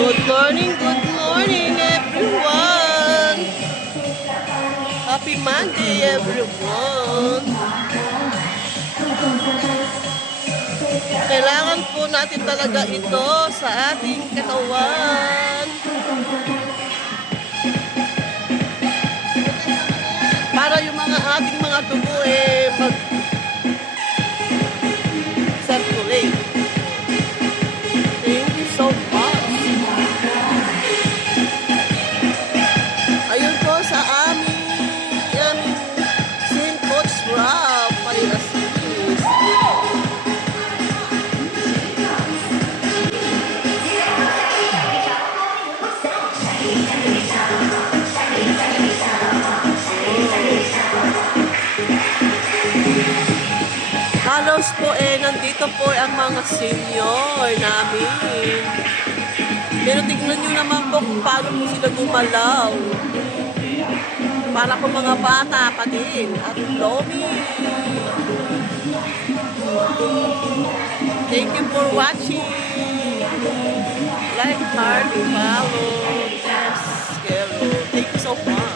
Good morning everyone! Happy Monday everyone! Kailangan po natin talaga ito sa ating katawan. Para yung mga ating mga dugo mag-circulate. Thank you so much. Ayun po sa aming St. Coach Rob, Palilasis. Halos po nandito po ang mga senior namin. Pero tignan nyo naman po kung paano po sila gumalaw. Para po mga bata pa din. At Lomi. Thank you for watching. Like, heart, follow. Yes, thank you so much.